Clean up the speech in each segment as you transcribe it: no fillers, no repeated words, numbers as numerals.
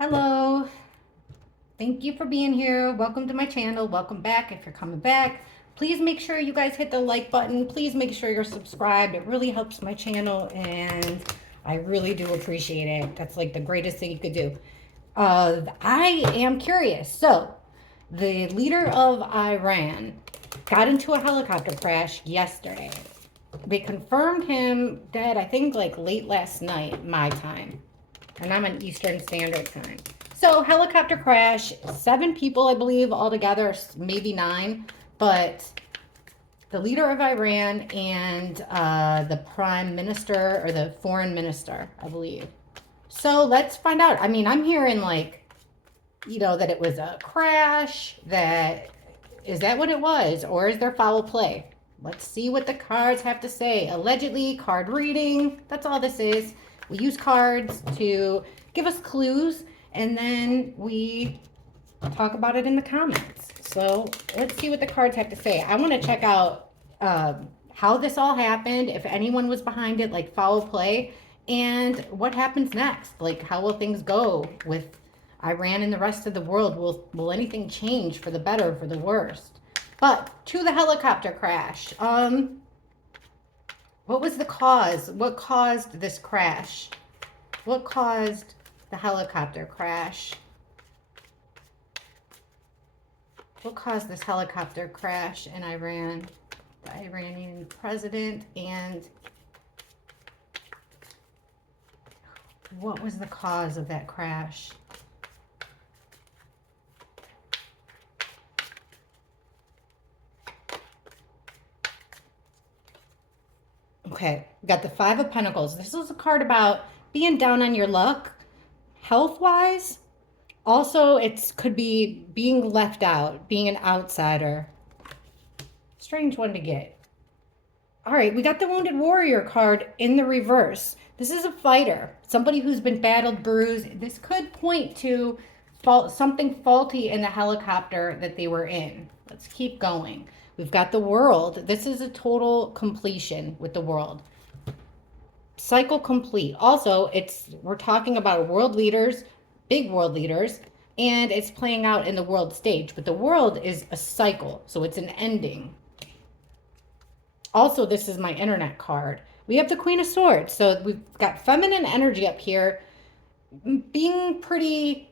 Hello, thank you for being here. Welcome to my channel. Welcome back. If you're coming back, please make sure you guys hit the like button. Please make sure you're subscribed. It really helps my channel and I really do appreciate it. That's like the greatest thing you could do. I am curious. So, the leader of Iran got into a helicopter crash yesterday. They confirmed him dead, I think, like late last night, my time. And I'm on Eastern Standard Time. So, helicopter crash, 7 people, I believe, altogether, maybe 9. But the leader of Iran and the prime minister or the foreign minister, I believe. So, let's find out. I mean, I'm hearing like, that it was a crash, is that what it was? Or is there foul play? Let's see what the cards have to say. Allegedly, card reading. That's all this is. We use cards to give us clues, and then we talk about it in the comments. So let's see what the cards have to say. I want to check out how this all happened, if anyone was behind it, like foul play, and what happens next. Like, how will things go with Iran and the rest of the world? Will anything change for the better or for the worst? But to the helicopter crash. What was the cause? What caused this crash? What caused the helicopter crash? What caused this helicopter crash in Iran? The Iranian president, and what was the cause of that crash? Okay, got the Five of Pentacles. This is a card about being down on your luck, health-wise. Also, it could be being left out, being an outsider. Strange one to get. All right, we got the Wounded Warrior card in the reverse. This is a fighter, somebody who's been battled, bruised. This could point to something faulty in the helicopter that they were in. Let's keep going. We've got the World. This is a total completion with the World. Cycle complete. Also, we're talking about world leaders, big world leaders, and it's playing out in the world stage. But the world is a cycle, so it's an ending. Also, this is my internet card. We have the Queen of Swords. So we've got feminine energy up here, being pretty...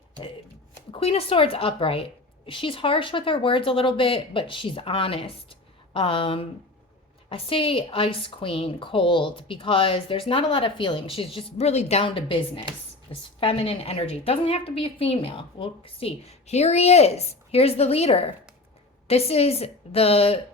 Queen of Swords upright. She's harsh with her words a little bit, but she's honest. I say Ice Queen, cold, because there's not a lot of feeling. She's just really down to business. This feminine energy. Doesn't have to be a female. We'll see. Here he is. Here's the leader. This is the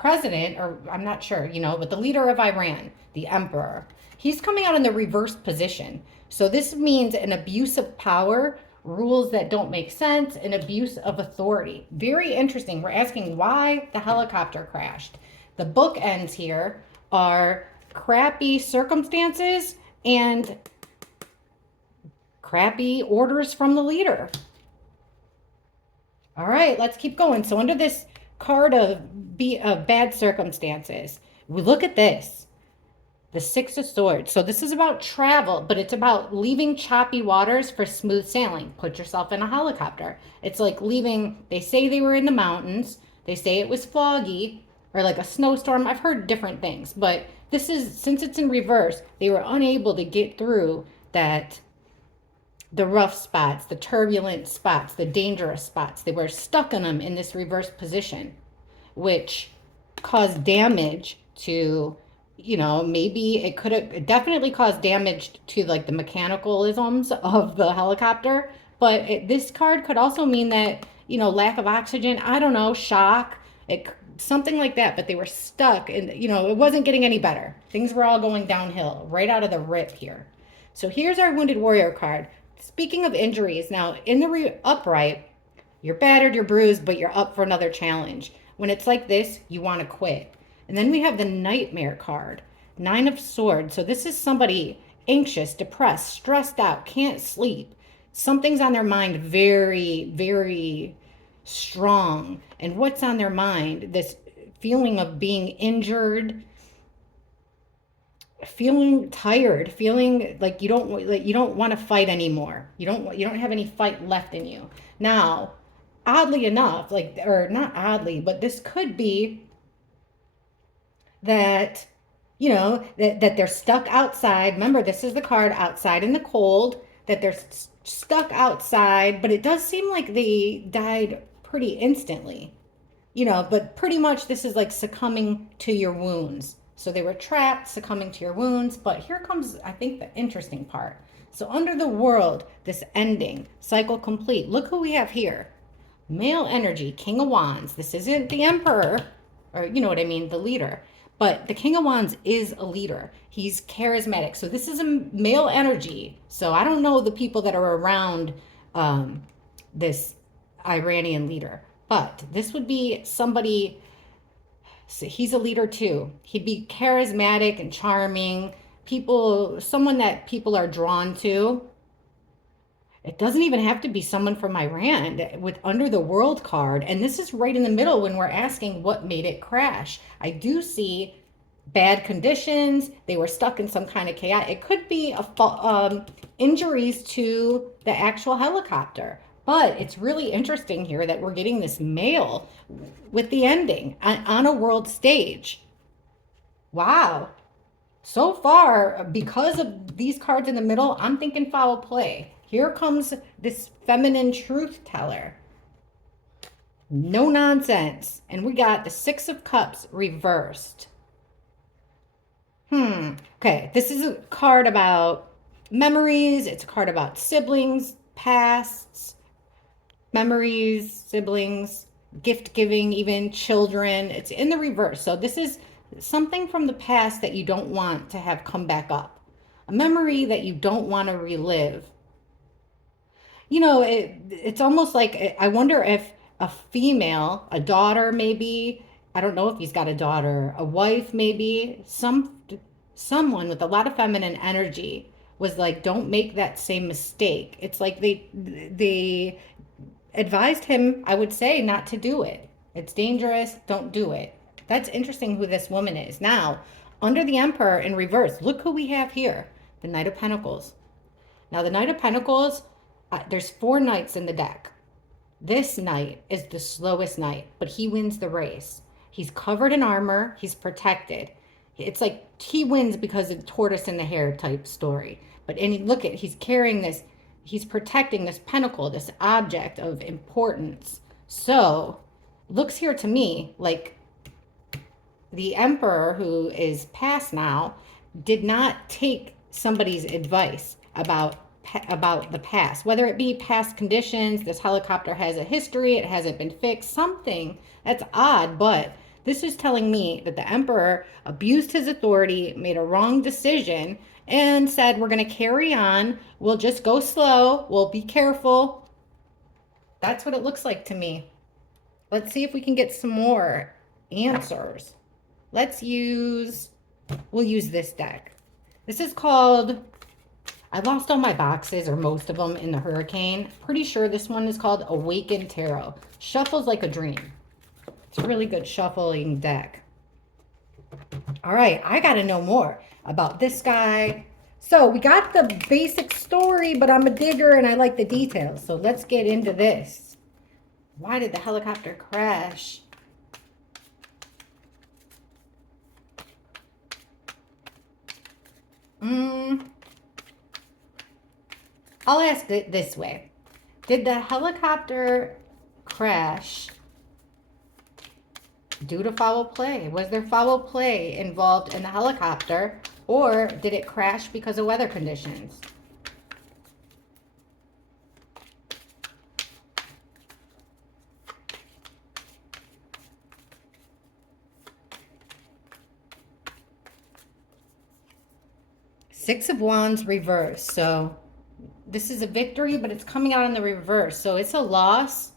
president, or I'm not sure, but the leader of Iran, the emperor. He's coming out in the reverse position. So this means an abuse of power, rules that don't make sense, and abuse of authority. Very interesting. We're asking why the helicopter crashed. The bookends here are crappy circumstances and crappy orders from the leader. All right, let's keep going. So under this card of bad circumstances, we look at this. The Six of Swords. So this is about travel, but it's about leaving choppy waters for smooth sailing. Put yourself in a helicopter. It's like leaving, they say they were in the mountains. They say it was foggy or like a snowstorm. I've heard different things, but this is, since it's in reverse, they were unable to get through the rough spots, the turbulent spots, the dangerous spots. They were stuck in them in this reverse position, which caused damage to... maybe it definitely caused damage to like the mechanicalisms of the helicopter. But this card could also mean that, lack of oxygen, I don't know, shock, something like that. But they were stuck and, it wasn't getting any better. Things were all going downhill right out of the rip here. So here's our Wounded Warrior card. Speaking of injuries, now in the upright, you're battered, you're bruised, but you're up for another challenge. When it's like this, you want to quit. And then we have the Nightmare card, Nine of Swords. So this is somebody anxious, depressed, stressed out, can't sleep. Something's on their mind very, very strong. And what's on their mind? This feeling of being injured, feeling tired, feeling like you don't want to fight anymore. You don't have any fight left in you. Now, oddly enough, like, or not oddly, but this could be that, that they're stuck outside. Remember, this is the card outside in the cold, that they're stuck outside, but it does seem like they died pretty instantly. But pretty much this is like succumbing to your wounds. So they were trapped, succumbing to your wounds. But here comes, I think, the interesting part. So under the world, this ending, cycle complete. Look who we have here. Male energy, King of Wands. This isn't the Emperor, or you know what I mean, the leader. But the King of Wands is a leader. He's charismatic. So this is a male energy. So I don't know the people that are around this Iranian leader. But this would be somebody, so he's a leader too. He'd be charismatic and charming. Someone that people are drawn to. It doesn't even have to be someone from Iran with under the world card. And this is right in the middle when we're asking what made it crash. I do see bad conditions. They were stuck in some kind of chaos. It could be injuries to the actual helicopter. But it's really interesting here that we're getting this male with the ending on a world stage. Wow. So far, because of these cards in the middle, I'm thinking foul play. Here comes this feminine truth teller. No nonsense. And we got the Six of Cups reversed. Okay, this is a card about memories. It's a card about siblings, pasts, memories, siblings, gift giving, even children. It's in the reverse. So this is something from the past that you don't want to have come back up. A memory that you don't want to relive. It's almost like, I wonder if a female, a daughter maybe, I don't know if he's got a daughter, a wife maybe, someone with a lot of feminine energy was like, don't make that same mistake. It's like they advised him, I would say, not to do it. It's dangerous, don't do it. That's interesting who this woman is. Now, under the Emperor in reverse, look who we have here, the Knight of Pentacles. Now, the Knight of Pentacles, there's 4 knights in the deck. This knight is the slowest knight, but he wins the race. He's covered in armor. He's protected. It's like he wins because of tortoise in the hare type story. But look at, he's carrying this, he's protecting this pentacle, this object of importance. So, looks here to me like the Emperor, who is past now, did not take somebody's advice about the past, whether it be past conditions. This helicopter has a history, it hasn't been fixed, something that's odd. But this is telling me that the Emperor abused his authority, made a wrong decision, and said, we're going to carry on, we'll just go slow, we'll be careful. That's what it looks like to me. Let's see if we can get some more answers. We'll use this deck. This is called, I lost all my boxes, or most of them, in the hurricane. Pretty sure this one is called Awaken Tarot. Shuffles like a dream. It's a really good shuffling deck. All right, I got to know more about this guy. So we got the basic story, but I'm a digger and I like the details. So let's get into this. Why did the helicopter crash? I'll ask it this way. Did the helicopter crash due to foul play? Was there foul play involved in the helicopter, or did it crash because of weather conditions? Six of Wands reverse. So this is a victory, but it's coming out in the reverse. So it's a loss,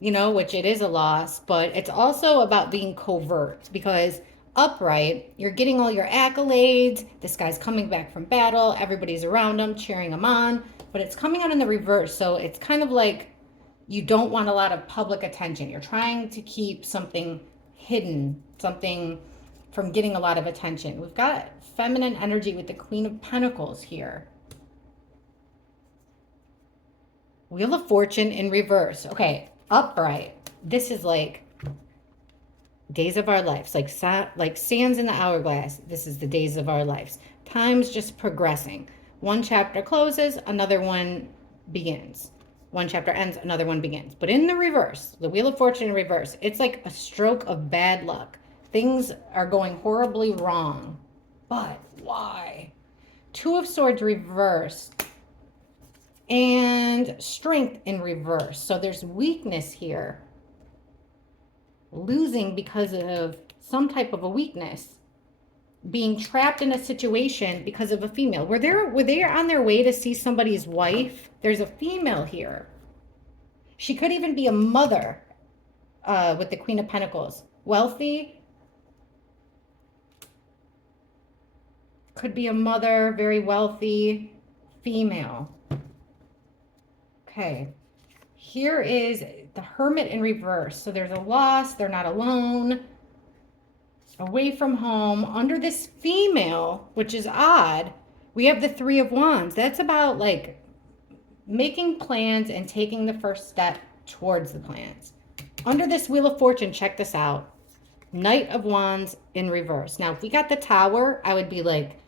which it is a loss, but it's also about being covert, because upright, you're getting all your accolades. This guy's coming back from battle. Everybody's around him, cheering him on, but it's coming out in the reverse. So it's kind of like you don't want a lot of public attention. You're trying to keep something hidden, something from getting a lot of attention. We've got feminine energy with the Queen of Pentacles here. Wheel of Fortune in reverse. Okay, upright. This is like days of our lives, like sands in the hourglass. This is the days of our lives. Time's just progressing. One chapter closes, another one begins. One chapter ends, another one begins. But in the reverse, the Wheel of Fortune in reverse, it's like a stroke of bad luck. Things are going horribly wrong. But why? Two of Swords reversed. And Strength in reverse. So there's weakness here. Losing because of some type of a weakness. Being trapped in a situation because of a female. Were they on their way to see somebody's wife? There's a female here. She could even be a mother with the Queen of Pentacles. Wealthy. Could be a mother, very wealthy, female. Okay. Here is the Hermit in reverse. So there's a loss. They're not alone. Away from home. Under this female, which is odd, we have the Three of Wands. That's about like making plans and taking the first step towards the plans. Under this Wheel of Fortune, check this out. Knight of Wands in reverse. Now, if we got the Tower, I would be like,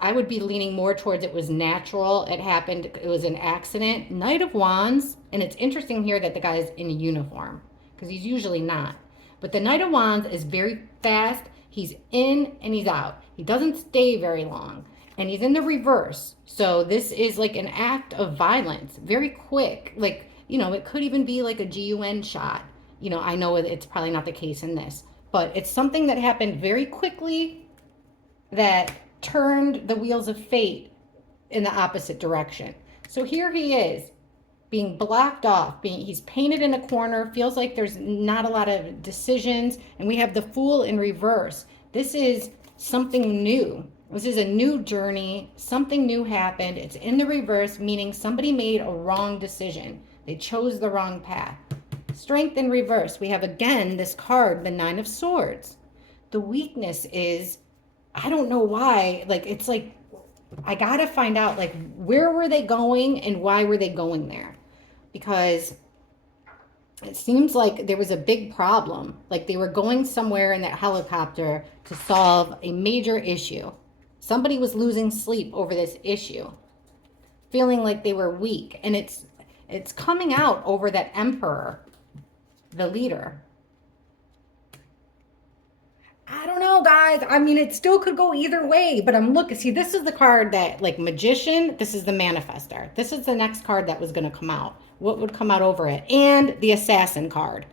I would be leaning more towards it was natural. It happened. It was an accident. Knight of Wands. And it's interesting here that the guy is in a uniform because he's usually not. But the Knight of Wands is very fast. He's in and he's out. He doesn't stay very long. And he's in the reverse. So this is like an act of violence. Very quick. Like, you know, it could even be like a GUN shot. You know, I know it's probably not the case in this. But it's something that happened very quickly that turned the wheels of fate in the opposite direction. So here he is being blocked off, he's painted in a corner, feels like there's not a lot of decisions, and we have the Fool in reverse. This is something new. This is a new journey. Something new happened. It's in the reverse, meaning somebody made a wrong decision. They chose the wrong path. Strength in reverse. We have again this card, the Nine of Swords. The weakness is, I don't know why, like it's like I gotta find out like where were they going and why were they going there, because it seems like there was a big problem, like they were going somewhere in that helicopter to solve a major issue. Somebody was losing sleep over this issue, feeling like they were weak, and it's coming out over that Emperor, the leader. I don't know, guys. I mean, it still could go either way, but I'm looking. See, this is the card that, like, Magician. This is the Manifestor. This is the next card that was going to come out. What would come out over it? And the Assassin card.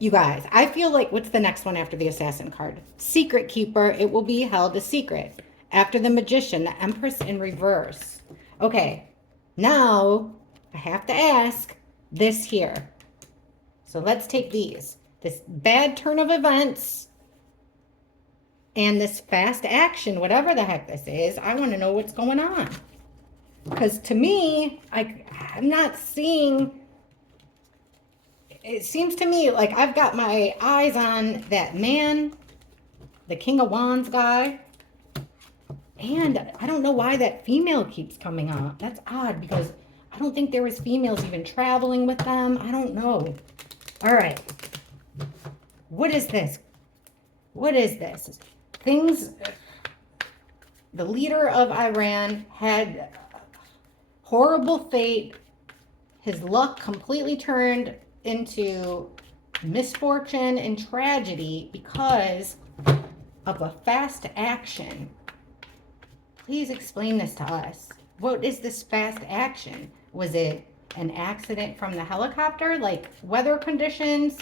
You guys, I feel like, what's the next one after the Assassin card? Secret Keeper. It will be held a secret. After the Magician, the Empress in reverse. Okay, now I have to ask this here. So let's take these. This bad turn of events and this fast action, whatever the heck this is. I want to know what's going on. Because to me, I'm not seeing... It seems to me like I've got my eyes on that man, the King of Wands guy. And I don't know why that female keeps coming out. That's odd because I don't think there was females even traveling with them. I don't know. All right. What is this? What is this? Things, the leader of Iran had horrible fate. His luck completely turned into misfortune and tragedy because of a fast action. Please explain this to us. What is this fast action? Was it an accident from the helicopter, like weather conditions?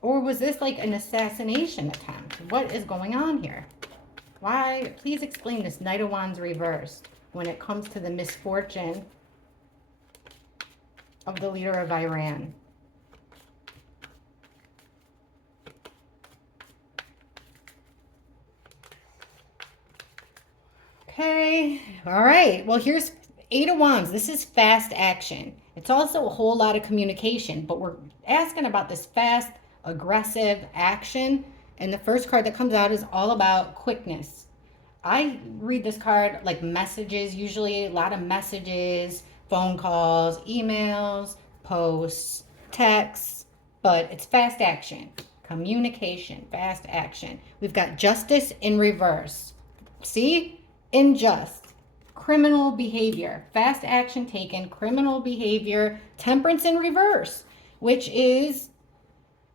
Or was this like an assassination attempt? What is going on here? Why? Please explain this Knight of Wands reversed when it comes to the misfortune of the leader of Iran. Okay. All right. Well, here's Eight of Wands. This is fast action. It's also a whole lot of communication, but we're asking about this fast, aggressive action, And the first card that comes out is all about quickness. I read this card like messages, usually a lot of messages, phone calls, emails, posts, texts, but it's fast action, communication, fast action. We've got justice in reverse. See? Unjust. Criminal behavior, fast action taken, criminal behavior, temperance in reverse, which is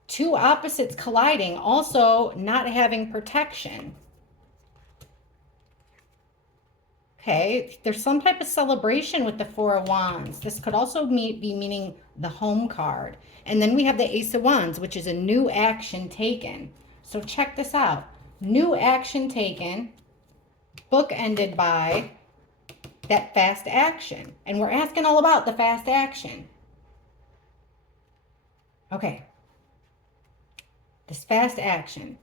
two opposites colliding, also not having protection. Okay, there's some type of celebration with the Four of Wands. This could also be meaning the home card. And then we have the Ace of Wands, which is a new action taken. So check this out. New action taken, bookended by that fast action. And we're asking all about the fast action. Okay. This fast action.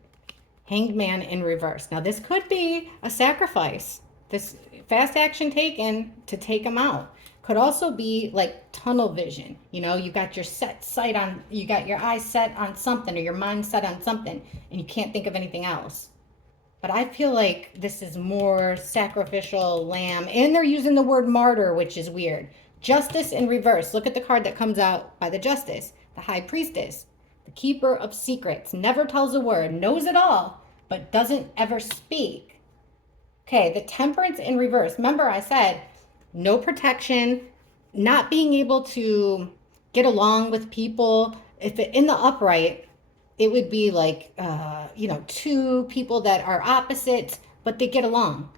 Hanged Man in reverse. Now this could be a sacrifice. This fast action taken to take them out. Could also be like tunnel vision. You know, you got your sight on, you got your eyes set on something or your mind set on something and you can't think of anything else. But I feel like this is more sacrificial lamb. And they're using the word martyr, which is weird. Justice in reverse. Look at the card that comes out by the Justice. The High Priestess. The Keeper of Secrets. Never tells a word. Knows it all, but doesn't ever speak. Okay, the Temperance in reverse. Remember I said no protection, not being able to get along with people. If it, in the upright, it would be like, you know, two people that are opposites, but they get along.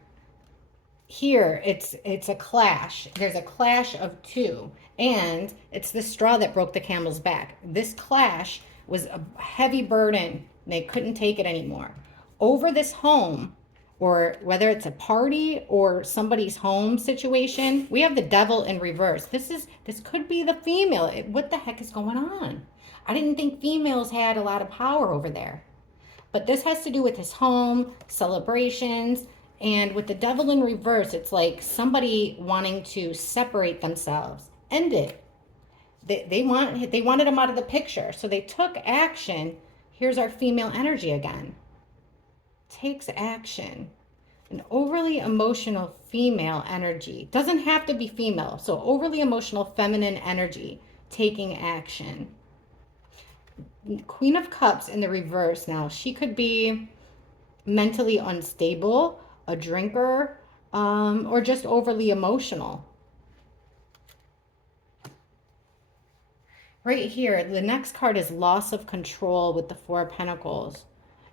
Here, it's a clash. There's a clash of two. And it's the straw that broke the camel's back. This clash was a heavy burden. They couldn't take it anymore. Over this home, or whether it's a party or somebody's home situation, we have the Devil in reverse. This could be the female. What the heck is going on? I didn't think females had a lot of power over there. But this has to do with his home, celebrations, and with the Devil in reverse, it's like somebody wanting to separate themselves, end it. They wanted him out of the picture, so they took action. Here's our female energy again. Takes action. An overly emotional female energy. Doesn't have to be female. So overly emotional feminine energy taking action. Queen of Cups in the reverse now. She could be mentally unstable, a drinker, or just overly emotional. Right here, the next card is loss of control with the Four of Pentacles.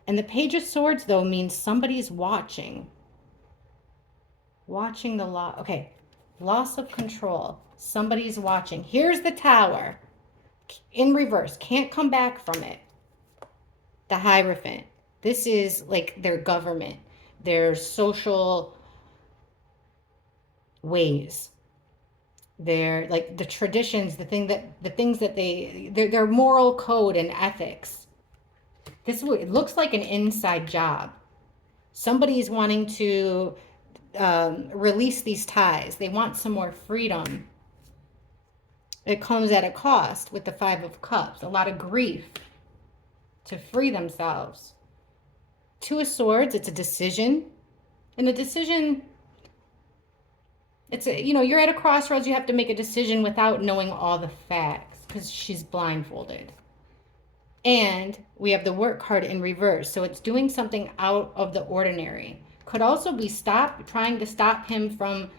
And the Page of Swords, though, means somebody's watching. Watching the loss. Okay, loss of control. Somebody's watching. Here's the Tower. In reverse. Can't come back from it. The Hierophant. This is like their government. Their social ways. Their, like, the traditions, the things that their moral code and ethics. It looks like an inside job. Somebody's wanting to release these ties. They want some more freedom. It comes at a cost with the Five of Cups. A lot of grief to free themselves. Two of Swords, it's a decision. And a decision, it's a, you know, you're at a crossroads. You have to make a decision without knowing all the facts because she's blindfolded. And we have the Work card in reverse. So it's doing something out of the ordinary. Could also be trying to stop him from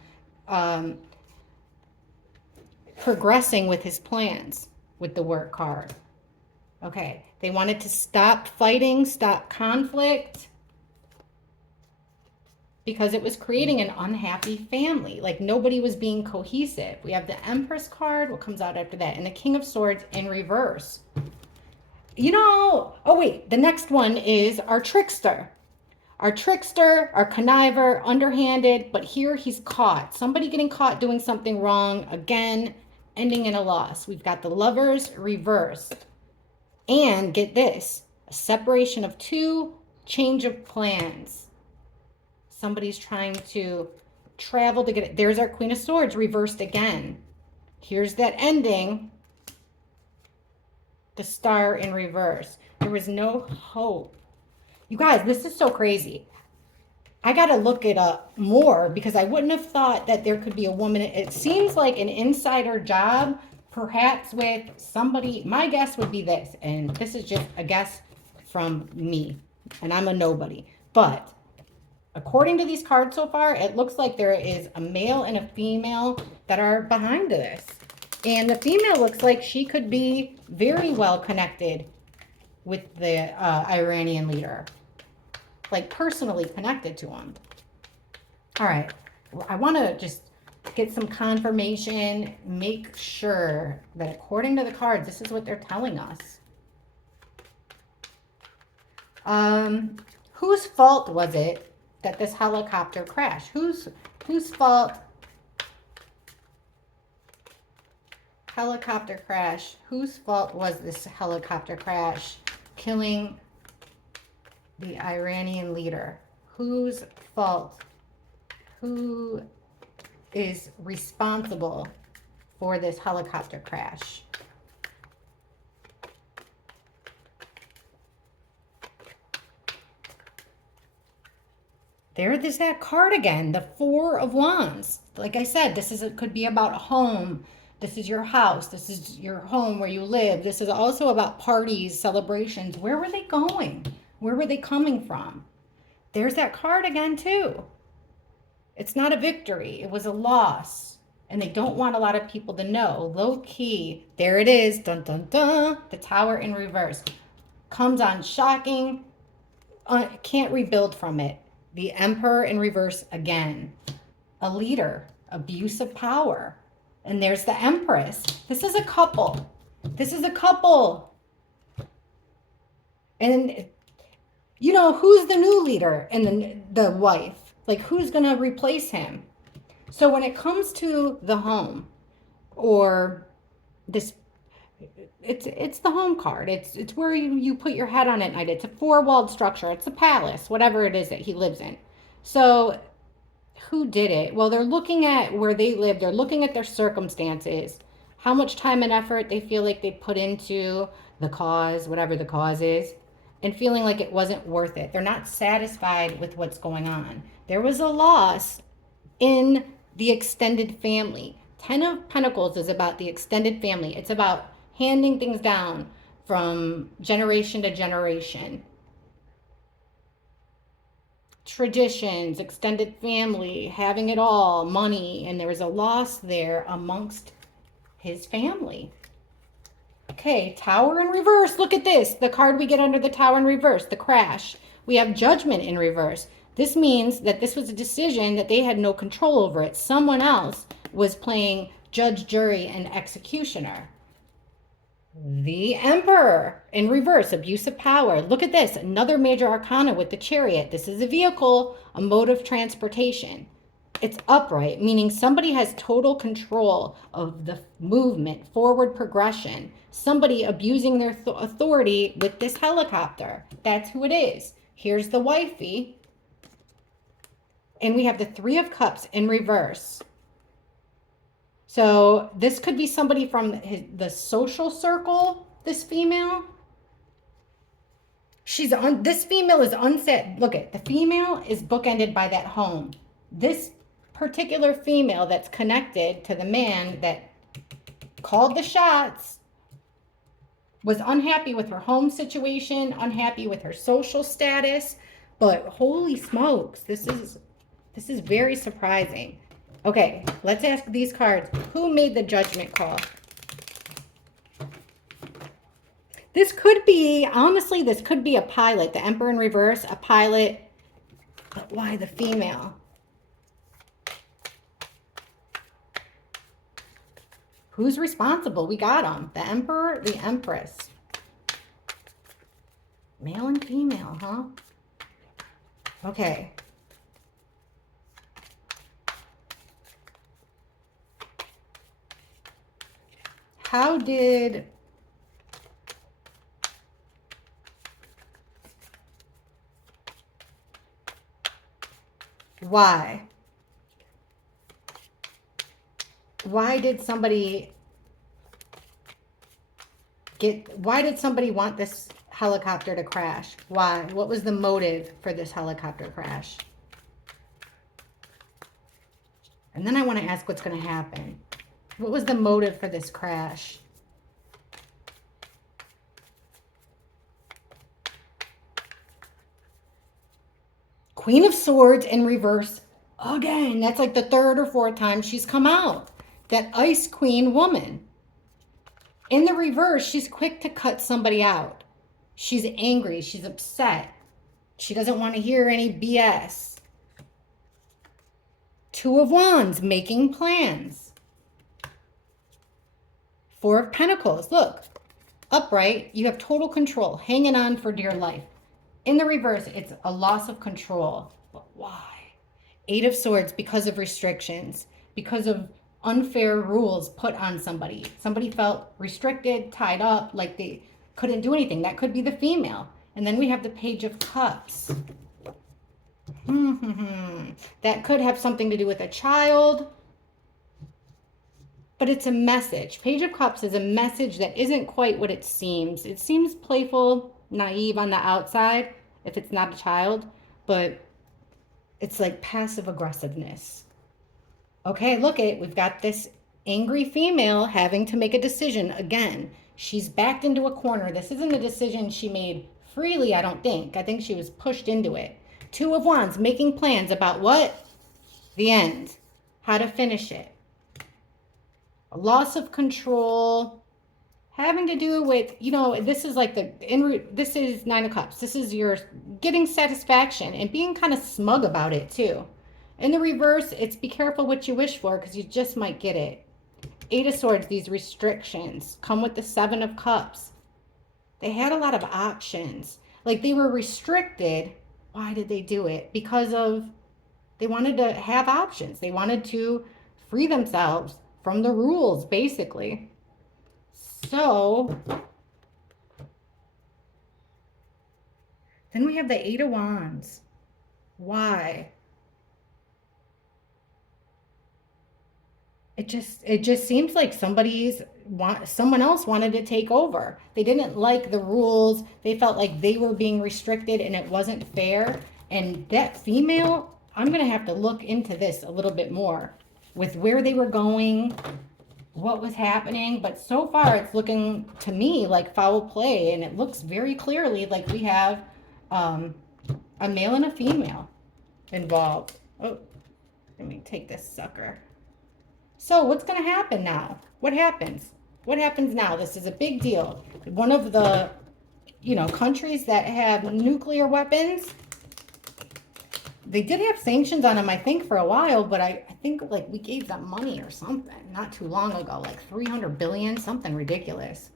progressing with his plans with the Work card. Okay, they wanted to stop fighting, stop conflict, because it was creating an unhappy family. Like nobody was being cohesive. We have the Empress card, what comes out after that, and the King of Swords in reverse. You know, oh wait, the next one is our trickster. Our trickster, our conniver, underhanded, but here he's caught. Somebody getting caught doing something wrong, again, ending in a loss. We've got the Lovers reversed. And get this, a separation of two, change of plans. Somebody's trying to travel to get it. There's our Queen of Swords reversed again. Here's that ending. The Star in reverse. There was no hope. You guys, this is so crazy. I got to look it up more because I wouldn't have thought that there could be a woman. It seems like an insider job, perhaps with somebody. My guess would be this, and this is just a guess from me, and I'm a nobody. But according to these cards so far, it looks like there is a male and a female that are behind this. And the female looks like she could be very well connected with the Iranian leader, like personally connected to him. All right, I want to just get some confirmation, make sure that according to the cards, this is what they're telling us. Whose fault was it that this helicopter crashed? Whose fault? Helicopter crash. Whose fault was this helicopter crash killing the Iranian leader? Whose fault? Who is responsible for this helicopter crash? There's that card again, the Four of Wands. Like I said, could be about a home. This is your house. This is your home where you live. This is also about parties, celebrations. Where were they going? Where were they coming from? There's that card again too. It's not a victory. It was a loss. And they don't want a lot of people to know. Low key. There it is. Dun, dun, dun. The Tower in reverse. Comes on shocking. Can't rebuild from it. The Emperor in reverse again. A leader. Abuse of power. And there's the Empress. This is a couple. This is a couple. And, you know, who's the new leader and the wife? Like, who's going to replace him? So when it comes to the home or this, it's the home card. It's where you put your head on at night. It's a four-walled structure. It's a palace, whatever it is that he lives in. So who did it? Well, they're looking at where they live. They're looking at their circumstances, how much time and effort they feel like they put into the cause, whatever the cause is, and feeling like it wasn't worth it. They're not satisfied with what's going on. There was a loss in the extended family. 10 of Pentacles is about the extended family. It's about handing things down from generation to generation. Traditions, extended family, having it all, money, and there was a loss there amongst his family. Okay, Tower in reverse. Look at this. The card we get under the Tower in reverse, the crash. We have Judgment in reverse. This means that this was a decision that they had no control over it. Someone else was playing judge, jury, and executioner. The Emperor in reverse, abuse of power. Look at this, another major arcana with the Chariot. This is a vehicle, a mode of transportation. It's upright, meaning somebody has total control of the movement, forward progression. Somebody abusing their authority with this helicopter. That's who it is. Here's the wifey. And we have the Three of Cups in reverse. So this could be somebody from the social circle, this female. This female is unset. Look at the female is bookended by that home. This particular female that's connected to the man that called the shots was unhappy with her home situation, unhappy with her social status, but holy smokes, this is very surprising. Okay, let's ask these cards. Who made the judgment call? This could be, honestly, this could be a pilot. The Emperor in reverse, a pilot. But why the female? Who's responsible? We got them. The Emperor, the Empress. Male and female, huh? Okay. How did why did somebody want this helicopter to crash? Why? What was the motive for this helicopter crash? And then I want to ask what's going to happen. What was the motive for this crash? Queen of Swords in reverse again. That's like the third or fourth time she's come out. That Ice Queen woman. In the reverse, she's quick to cut somebody out. She's angry. She's upset. She doesn't want to hear any BS. Two of Wands, making plans. Four of Pentacles. Look, upright, you have total control, hanging on for dear life. In the reverse, it's a loss of control. But why? Eight of Swords, because of restrictions, because of unfair rules put on somebody. Somebody felt restricted, tied up, like they couldn't do anything. That could be the female. And then we have the Page of Cups. That could have something to do with a child. But it's a message. Page of Cups is a message that isn't quite what it seems. It seems playful, naive on the outside, if it's not a child. But it's like passive aggressiveness. Okay, look it. We've got this angry female having to make a decision again. She's backed into a corner. This isn't a decision she made freely, I don't think. I think she was pushed into it. Two of Wands, making plans about what? The end. How to finish it. A loss of control. Having to do with, you know, this is like this is Nine of Cups. This is your getting satisfaction and being kind of smug about it too. In the reverse, it's be careful what you wish for because you just might get it. Eight of Swords, these restrictions come with the Seven of Cups. They had a lot of options. Like they were restricted. Why did they do it? Because of, they wanted to have options. They wanted to free themselves from the rules, basically. So, then we have the Eight of Wands. Why? It just seems like someone else wanted to take over. They didn't like the rules. They felt like they were being restricted and it wasn't fair. And that female, I'm going to have to look into this a little bit more with where they were going, what was happening. But so far it's looking to me like foul play, and it looks very clearly like we have a male and a female involved. Oh, let me take this sucker. So what's going to happen now? What happens? What happens now? This is a big deal. One of the, countries that have nuclear weapons, they did have sanctions on them, I think, for a while, but I think like we gave them money or something not too long ago, like 300 billion, something ridiculous.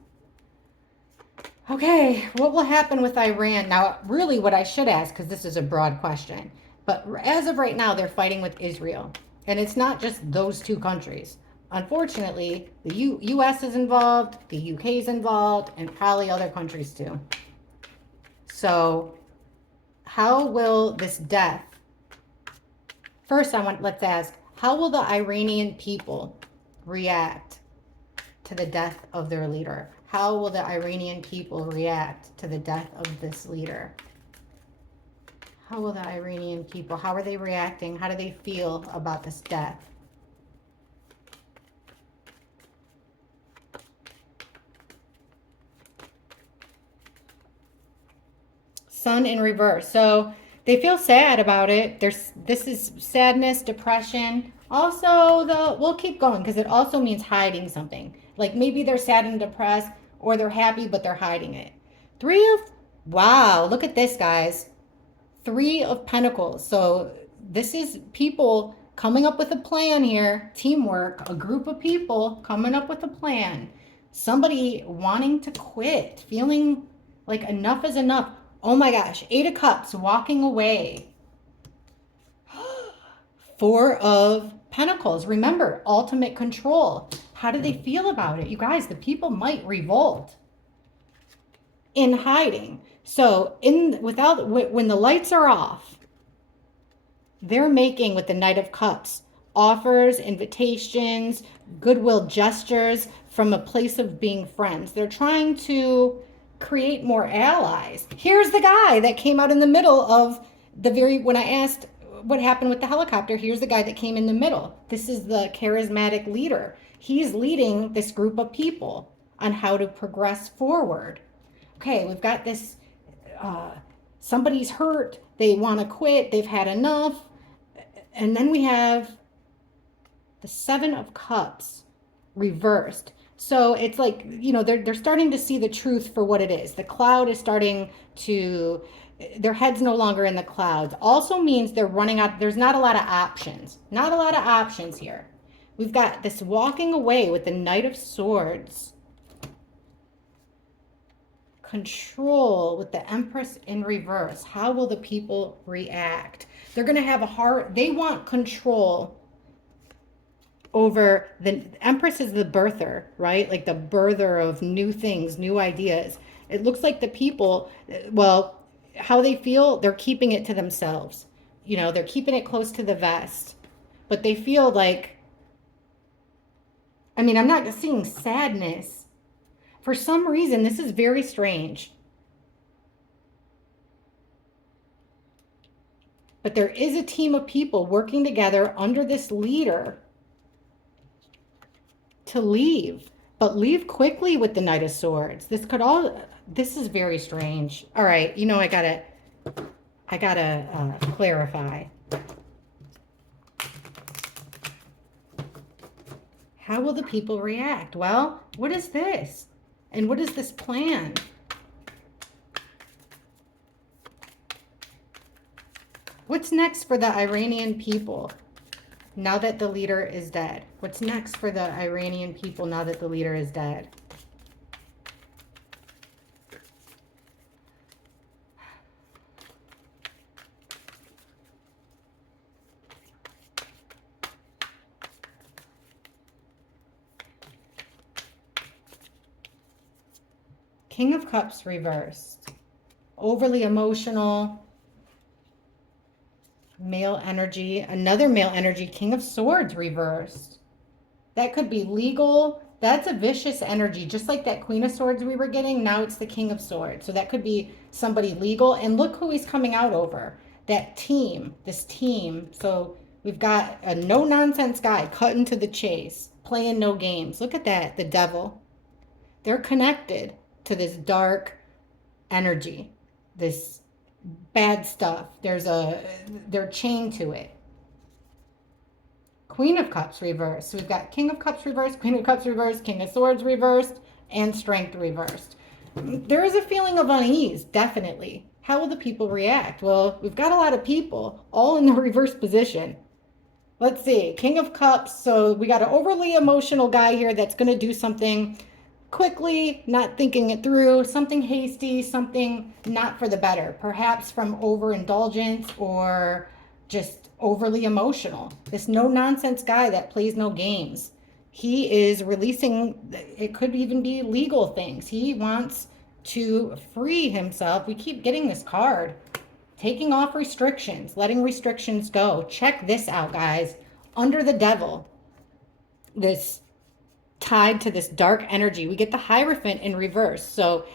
Okay, what will happen with Iran? Now, really what I should ask, because this is a broad question, but as of right now, they're fighting with Israel. And it's not just those two countries. Unfortunately, the U.S. is involved, the U.K. is involved, and probably other countries too. So how will this death... First, let's ask, how will the Iranian people react to the death of their leader? How will the Iranian people react to the death of this leader? How will the Iranian people, how are they reacting? How do they feel about this death? Sun in reverse. So they feel sad about it. This is sadness, depression. Also, we'll keep going because it also means hiding something. Like maybe they're sad and depressed, or they're happy, but they're hiding it. Wow, look at this, guys. Three of Pentacles. So this is people coming up with a plan here. Teamwork, a group of people coming up with a plan. Somebody wanting to quit, feeling like enough is enough. Oh my gosh, Eight of Cups, walking away. Four of Pentacles. Remember, ultimate control. How do they feel about it? You guys, the people might revolt in hiding. So when the lights are off, they're making, with the Knight of Cups, offers, invitations, goodwill gestures from a place of being friends. They're trying to create more allies. Here's the guy that came out in the middle of when I asked what happened with the helicopter, here's the guy that came in the middle. This is the charismatic leader. He's leading this group of people on how to progress forward. Okay, we've got this, somebody's hurt, they want to quit, they've had enough. And then we have the Seven of Cups reversed. So it's like, you know, they're starting to see the truth for what it is. The cloud is starting to, their head's no longer in the clouds. Also means they're running out, there's not a lot of options. Not a lot of options here. We've got this walking away with the Knight of Swords. Control with the Empress in reverse. How will the people react? They're going to have a heart. They want control over the Empress is the birther, right? Like the birther of new things, new ideas. It looks like the people, well, how they feel, they're keeping it to themselves. You know, they're keeping it close to the vest. But they feel like, I mean, I'm not seeing sadness. For some reason, this is very strange. But there is a team of people working together under this leader to leave, but leave quickly with the Knight of Swords. This is very strange. All right, you know, I gotta clarify. How will the people react? Well, what is this? And what is this plan? What's next for the Iranian people now that the leader is dead? What's next for the Iranian people now that the leader is dead? King of Cups reversed. Overly emotional. Male energy. Another male energy. King of Swords reversed. That could be legal. That's a vicious energy. Just like that Queen of Swords we were getting. Now it's the King of Swords. So that could be somebody legal. And look who he's coming out over. That team. This team. So we've got a no-nonsense guy cutting to the chase. Playing no games. Look at that. The devil. They're connected to this dark energy, this bad stuff. They're chained to it. Queen of Cups reversed. So we've got King of Cups reversed, Queen of Cups reversed, King of Swords reversed, and Strength reversed. There is a feeling of unease, definitely. How will the people react? Well, we've got a lot of people all in the reverse position. Let's see. King of Cups. So we got an overly emotional guy here that's going to do something quickly, not thinking it through, something hasty, something not for the better, perhaps from overindulgence or just overly emotional. This no-nonsense guy that plays no games. He is releasing, it could even be legal things. He wants to free himself. We keep getting this card. Taking off restrictions, letting restrictions go. Check this out, guys. Under the devil, this tied to this dark energy. We get the Hierophant in reverse. So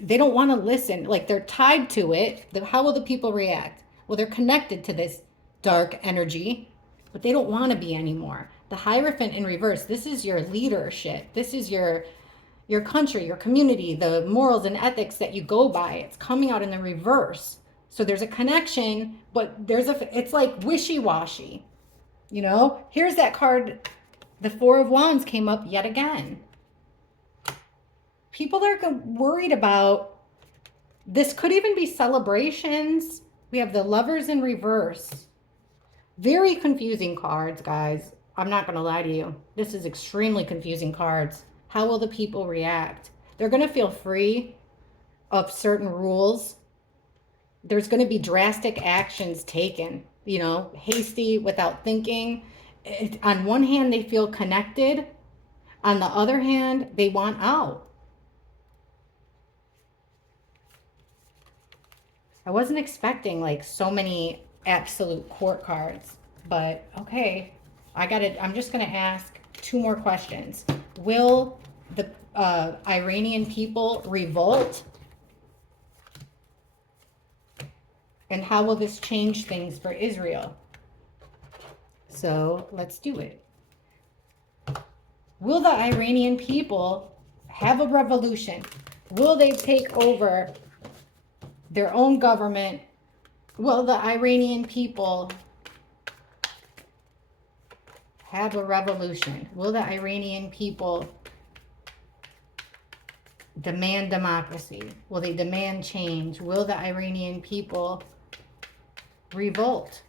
they don't want to listen. Like they're tied to it. How will the people react? Well, they're connected to this dark energy, but they don't want to be anymore. The Hierophant in reverse. This is your leadership. This is your country, your community, the morals and ethics that you go by. It's coming out in the reverse. So there's a connection, but it's like wishy-washy. You know, here's that card. The Four of Wands came up yet again. People are worried about, this could even be celebrations. We have the Lovers in reverse. Very confusing cards, guys. I'm not going to lie to you. This is extremely confusing cards. How will the people react? They're going to feel free of certain rules. There's going to be drastic actions taken, you know, hasty without thinking. On one hand, they feel connected. On the other hand, they want out. I wasn't expecting like so many absolute court cards, but okay. I'm just going to ask two more questions. Will the Iranian people revolt And how will this change things for Israel? So let's do it. Will the Iranian people have a revolution? Will they take over their own government? Will the Iranian people have a revolution? Will the Iranian people demand democracy? Will they demand change? Will the Iranian people revolt?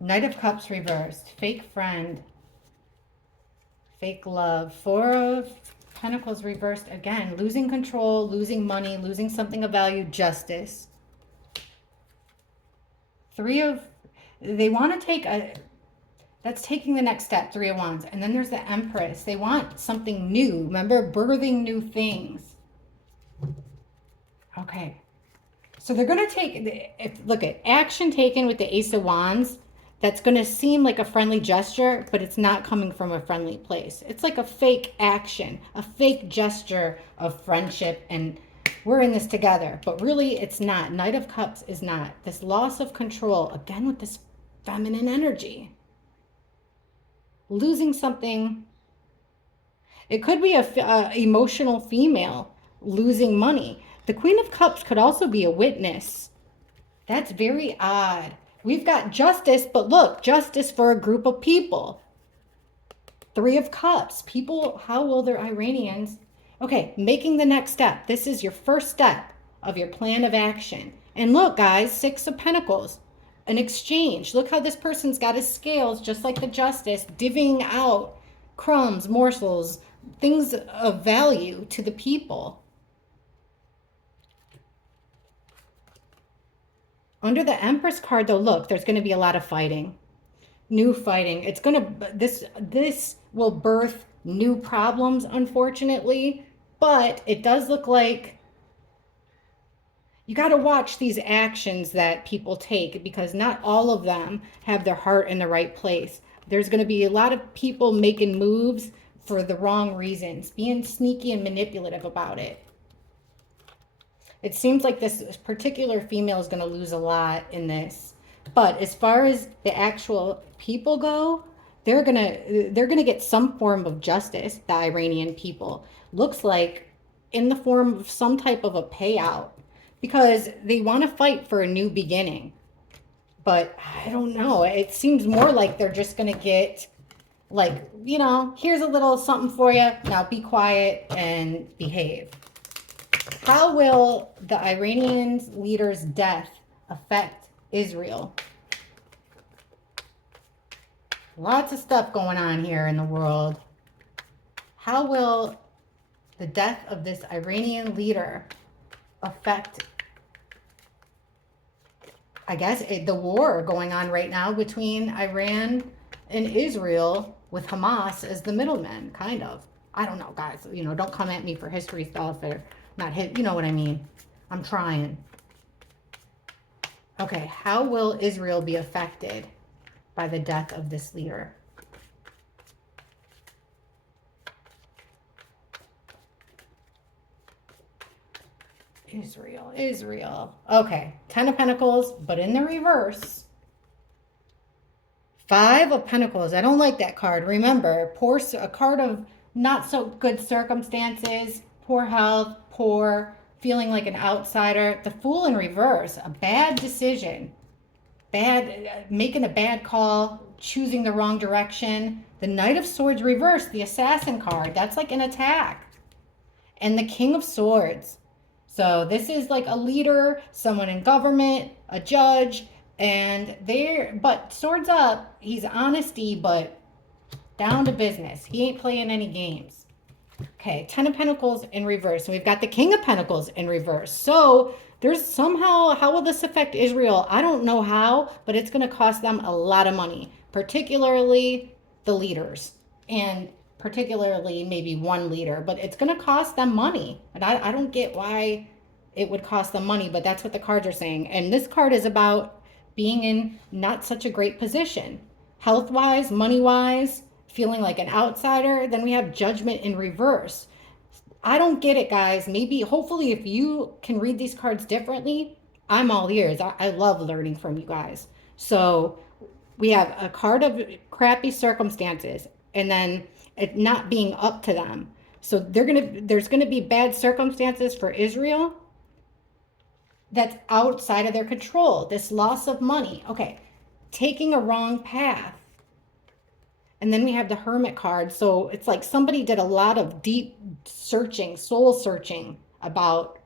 Knight of Cups reversed. Fake friend. Fake love. Four of Pentacles reversed again. Losing control, losing money, losing something of value, justice. They want to take that's taking the next step, Three of Wands. And then there's the Empress. They want something new. Remember, birthing new things. Okay. So they're going to take, look at action taken with the Ace of Wands. That's going to seem like a friendly gesture, but it's not coming from a friendly place. It's like a fake action, a fake gesture of friendship, and we're in this together. But really, it's not. Knight of Cups is not. This loss of control, again with this feminine energy. Losing something. It could be a emotional female losing money. The Queen of Cups could also be a witness. That's very odd. We've got justice, but look, justice for a group of people. Three of Cups. People, how will their Iranians? Okay, making the next step. This is your first step of your plan of action. And look, guys, Six of Pentacles. An exchange. Look how this person's got his scales, just like the Justice, divvying out crumbs, morsels, things of value to the people. Under the Empress card, though, look, there's going to be a lot of fighting. New fighting. It's going to, this will birth new problems, unfortunately. But it does look like you got to watch these actions that people take, because not all of them have their heart in the right place. There's going to be a lot of people making moves for the wrong reasons, being sneaky and manipulative about it. It seems like this particular female is going to lose a lot in this. But as far as the actual people go, they're going to get some form of justice, the Iranian people. Looks like in the form of some type of a payout, because they want to fight for a new beginning. But I don't know. It seems more like they're just going to get, like, you know, here's a little something for you. Now be quiet and behave. How will the Iranian leader's death affect Israel? Lots of stuff going on here in the world. How will the death of this Iranian leader affect, I guess, the war going on right now between Iran and Israel, with Hamas as the middleman, kind of. I don't know, guys. You know, don't come at me for history stuff or not hit. You know what I mean? I'm trying. Okay, how will Israel be affected by the death of this leader? Israel. Okay, Ten of Pentacles, but in the reverse. Five of Pentacles. I don't like that card. Remember, a card of not so good circumstances, poor health, poor, feeling like an outsider. The Fool in reverse, a bad decision, making a bad call, choosing the wrong direction. The Knight of Swords reverse, the Assassin card. That's like an attack. And the King of Swords. So this is like a leader, someone in government, a judge, and but swords up, he's honesty, but down to business. He ain't playing any games. Okay, Ten of Pentacles in reverse. And we've got the King of Pentacles in reverse. So there's somehow, how will this affect Israel? I don't know how, but it's going to cost them a lot of money, particularly the leaders, and particularly maybe one leader, but it's going to cost them money. And I don't get why it would cost them money, but that's what the cards are saying. And this card is about being in not such a great position, health-wise, money-wise, feeling like an outsider. Then we have Judgment in reverse. I don't get it, guys. Maybe, hopefully, if you can read these cards differently, I'm all ears. I love learning from you guys. So we have a card of crappy circumstances, and then it not being up to them. So there's gonna be bad circumstances for Israel that's outside of their control. This loss of money. Okay, taking a wrong path. And then we have the Hermit card. So it's like somebody did a lot of deep searching, soul searching about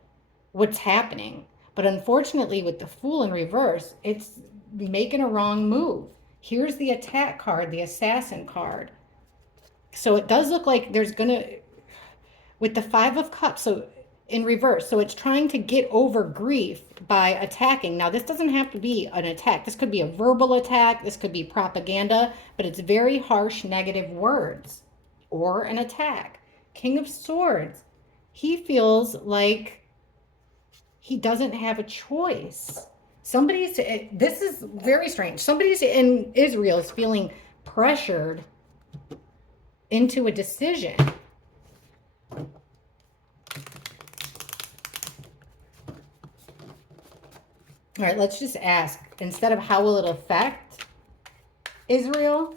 what's happening. But unfortunately, with the Fool in reverse, it's making a wrong move. Here's the attack card, the Assassin card. So it does look like there's going to, with the Five of Cups, so in reverse. So it's trying to get over grief by attacking. Now, this doesn't have to be an attack. This could be a verbal attack. This could be propaganda, but it's very harsh, negative words or an attack. King of Swords. He feels like he doesn't have a choice. This is very strange. Somebody's in Israel is feeling pressured into a decision. All right, let's just ask, instead of how will it affect Israel?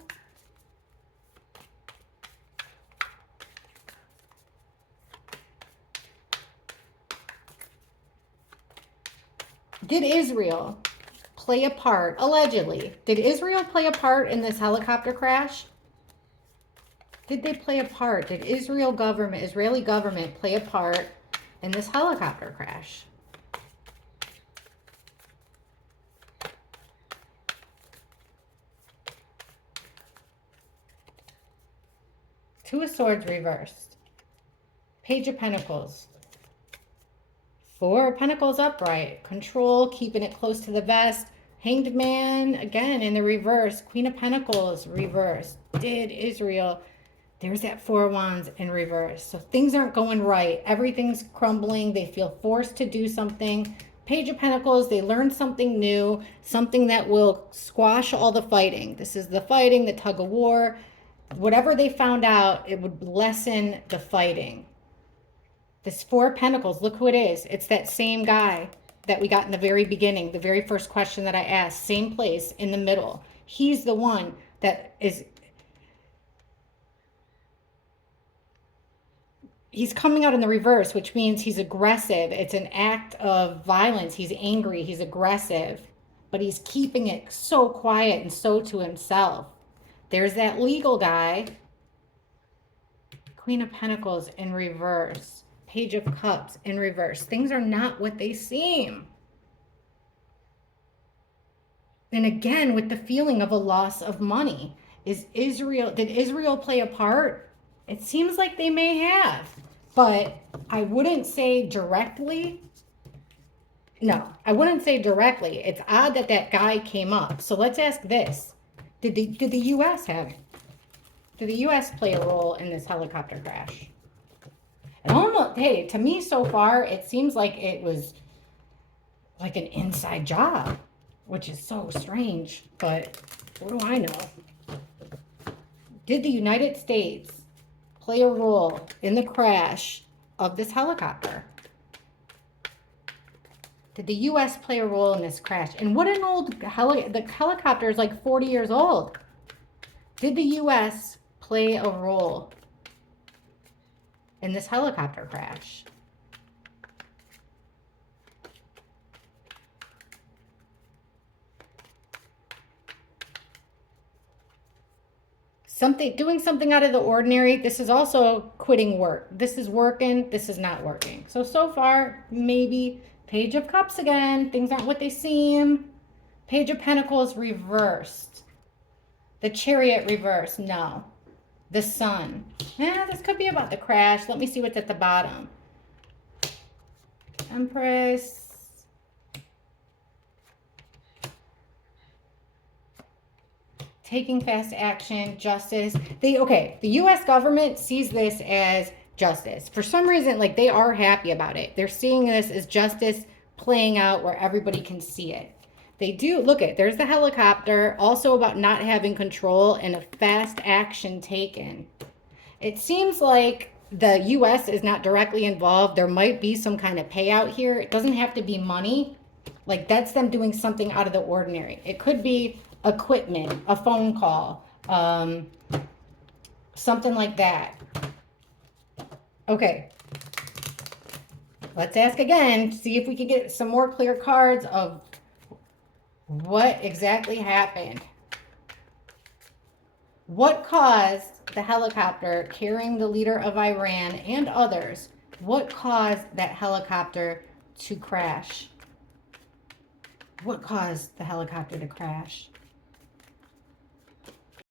Did Israel play a part, allegedly, did Israel play a part in this helicopter crash? Did they play a part? Did Israeli government play a part in this helicopter crash? Two of Swords reversed. Page of Pentacles. Four of Pentacles upright. Control, keeping it close to the vest. Hanged Man, again, in the reverse. Queen of Pentacles, reversed. Did Israel. There's that Four of Wands in reverse. So things aren't going right. Everything's crumbling. They feel forced to do something. Page of Pentacles, they learn something new. Something that will squash all the fighting. This is the fighting, the tug of war. Whatever they found out, it would lessen the fighting. This Four of Pentacles, look who it is. It's that same guy that we got in the very beginning, the very first question that I asked. Same place in the middle. He's the one that is... He's coming out in the reverse, which means he's aggressive. It's an act of violence. He's angry. He's aggressive. But he's keeping it so quiet and so to himself. There's that legal guy. Queen of Pentacles in reverse. Page of Cups in reverse. Things are not what they seem. And again, with the feeling of a loss of money. Did Israel play a part? It seems like they may have. But I wouldn't say directly. No, I wouldn't say directly. It's odd that that guy came up. So let's ask this. Did the U.S. have it? Did the U.S. play a role in this helicopter crash? And almost, hey, to me so far, it seems like it was like an inside job, which is so strange, but what do I know? Did the United States play a role in the crash of this helicopter? Did the U.S. play a role in this crash? And what an old the helicopter is like 40 years old. Did the U.S. play a role in this helicopter crash? Doing something out of the ordinary. This is also quitting work. This is working. This is not working. So far, maybe. Page of Cups again. Things aren't what they seem. Page of Pentacles reversed. The Chariot reversed. No. The Sun. This could be about the crash. Let me see what's at the bottom. Empress. Taking fast action. Justice. The U.S. government sees this as justice. For some reason, like, they are happy about it. They're seeing this as justice playing out where everybody can see it. They do. Look at, there's the helicopter. Also about not having control and a fast action taken. It seems like the U.S. is not directly involved. There might be some kind of payout here. It doesn't have to be money. Like, that's them doing something out of the ordinary. It could be equipment, a phone call, something like that. Okay. Let's ask again, see if we can get some more clear cards of what exactly happened. What caused the helicopter carrying the leader of Iran and others? What caused that helicopter to crash? What caused the helicopter to crash?